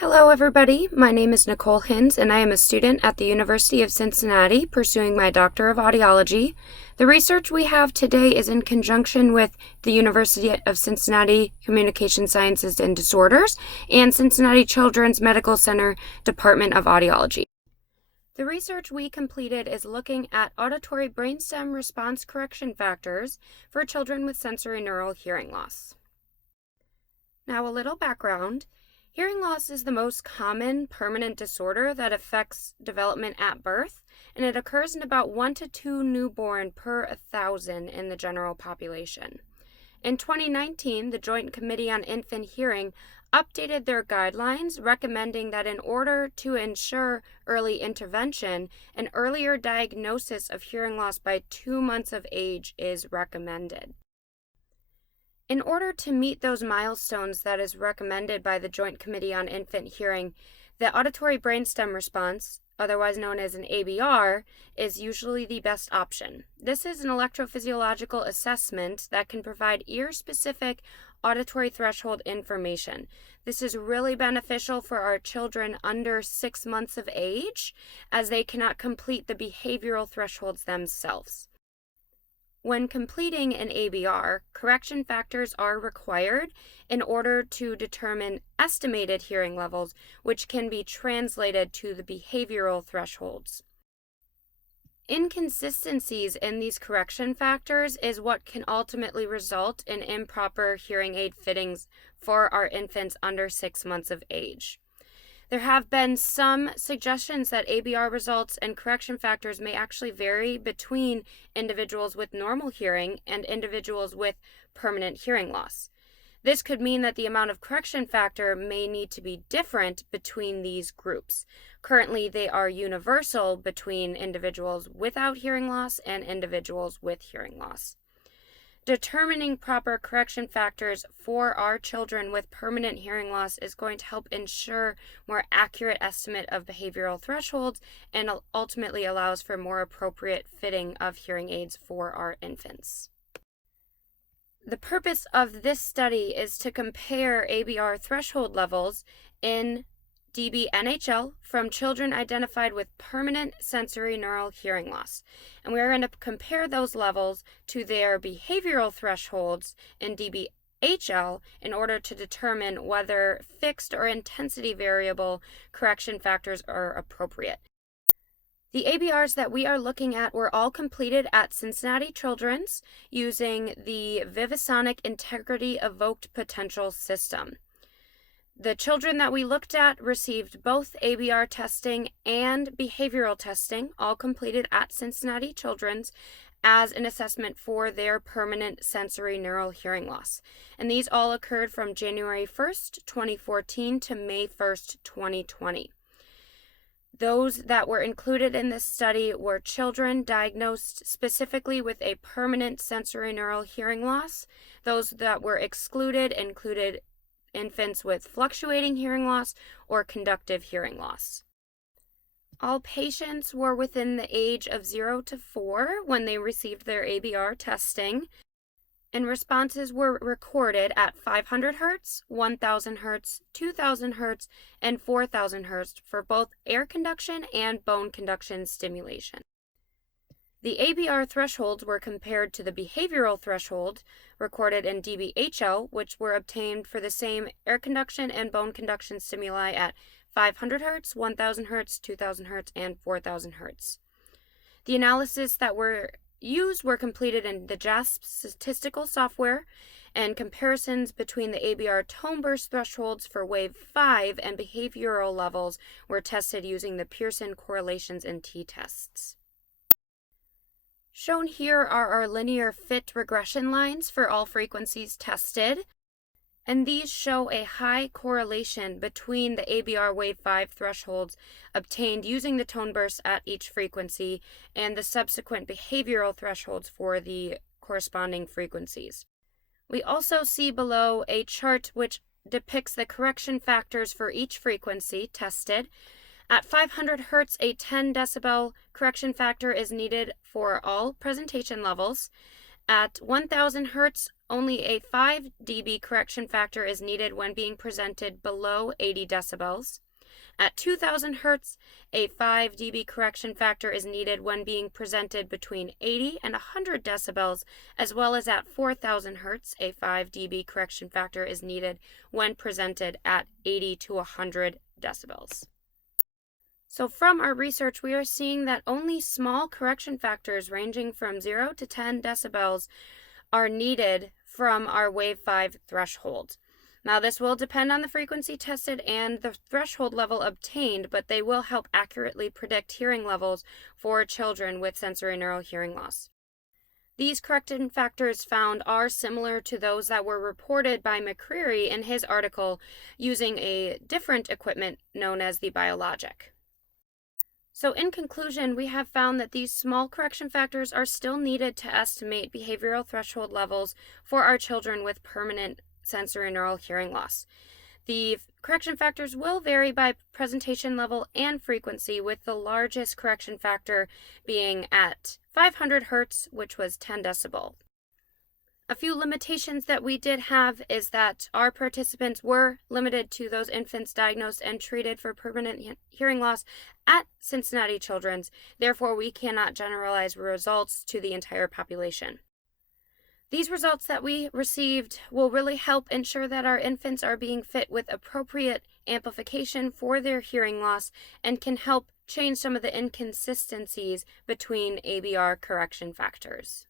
Hello, everybody. My name is Nicole Hinz, and I am a student at the University of Cincinnati pursuing my Doctor of Audiology. The research we have today is in conjunction with the University of Cincinnati Communication Sciences and Disorders and Cincinnati Children's Medical Center Department of Audiology. The research we completed is looking at auditory brainstem response correction factors for children with sensorineural hearing loss. Now, a little background. Hearing loss is the most common permanent disorder that affects development at birth, and it occurs in about 1 to 2 newborn per 1,000 in the general population. In 2019, the Joint Committee on Infant Hearing updated their guidelines, recommending that in order to ensure early intervention, an earlier diagnosis of hearing loss by 2 months of age is recommended. In order to meet those milestones that is recommended by the Joint Committee on Infant Hearing, the auditory brainstem response, otherwise known as an ABR, is usually the best option. This is an electrophysiological assessment that can provide ear-specific auditory threshold information. This is really beneficial for our children under 6 months of age, as they cannot complete the behavioral thresholds themselves. When completing an ABR, correction factors are required in order to determine estimated hearing levels, which can be translated to the behavioral thresholds. Inconsistencies in these correction factors is what can ultimately result in improper hearing aid fittings for our infants under 6 months of age. There have been some suggestions that ABR results and correction factors may actually vary between individuals with normal hearing and individuals with permanent hearing loss. This could mean that the amount of correction factor may need to be different between these groups. Currently, they are universal between individuals without hearing loss and individuals with hearing loss. Determining proper correction factors for our children with permanent hearing loss is going to help ensure more accurate estimate of behavioral thresholds and ultimately allows for more appropriate fitting of hearing aids for our infants. The purpose of this study is to compare ABR threshold levels in dB/NHL from children identified with permanent sensorineural hearing loss. And we're going to compare those levels to their behavioral thresholds in dB/HL in order to determine whether fixed or intensity variable correction factors are appropriate. The ABRs that we are looking at were all completed at Cincinnati Children's using the Vivisonic Integrity Evoked Potential System. The children that we looked at received both ABR testing and behavioral testing, all completed at Cincinnati Children's, as an assessment for their permanent sensorineural hearing loss. And these all occurred from January 1st, 2014 to May 1st, 2020. Those that were included in this study were children diagnosed specifically with a permanent sensorineural hearing loss. Those that were excluded included infants with fluctuating hearing loss or conductive hearing loss. All patients were within the age of 0 to 4 when they received their ABR testing, and responses were recorded at 500 Hz, 1000 Hz, 2000 Hz, and 4000 Hz for both air conduction and bone conduction stimulation. The ABR thresholds were compared to the behavioral threshold recorded in dB/HL, which were obtained for the same air conduction and bone conduction stimuli at 500 Hz, 1000 Hz, 2000 Hz, and 4000 Hz. The analysis that were used were completed in the JASP statistical software, and comparisons between the ABR tone burst thresholds for wave 5 and behavioral levels were tested using the Pearson correlations and t-tests. Shown here are our linear fit regression lines for all frequencies tested, and these show a high correlation between the ABR wave 5 thresholds obtained using the tone bursts at each frequency and the subsequent behavioral thresholds for the corresponding frequencies. We also see below a chart which depicts the correction factors for each frequency tested. At 500 Hz, a 10 decibel correction factor is needed for all presentation levels. At 1000 Hz, only a 5 dB correction factor is needed when being presented below 80 decibels. At 2000 Hz, a 5 dB correction factor is needed when being presented between 80 and 100 decibels, as well as at 4000 Hz, a 5 dB correction factor is needed when presented at 80 to 100 decibels. So from our research, we are seeing that only small correction factors ranging from 0 to 10 decibels are needed from our wave 5 threshold. Now, this will depend on the frequency tested and the threshold level obtained, but they will help accurately predict hearing levels for children with sensorineural hearing loss. These correction factors found are similar to those that were reported by McCreary in his article using a different equipment known as the biologic. So in conclusion, we have found that these small correction factors are still needed to estimate behavioral threshold levels for our children with permanent sensorineural hearing loss. The correction factors will vary by presentation level and frequency, with the largest correction factor being at 500 Hz, which was 10 decibel. A few limitations that we did have is that our participants were limited to those infants diagnosed and treated for permanent hearing loss at Cincinnati Children's. Therefore, we cannot generalize results to the entire population. These results that we received will really help ensure that our infants are being fit with appropriate amplification for their hearing loss and can help change some of the inconsistencies between ABR correction factors.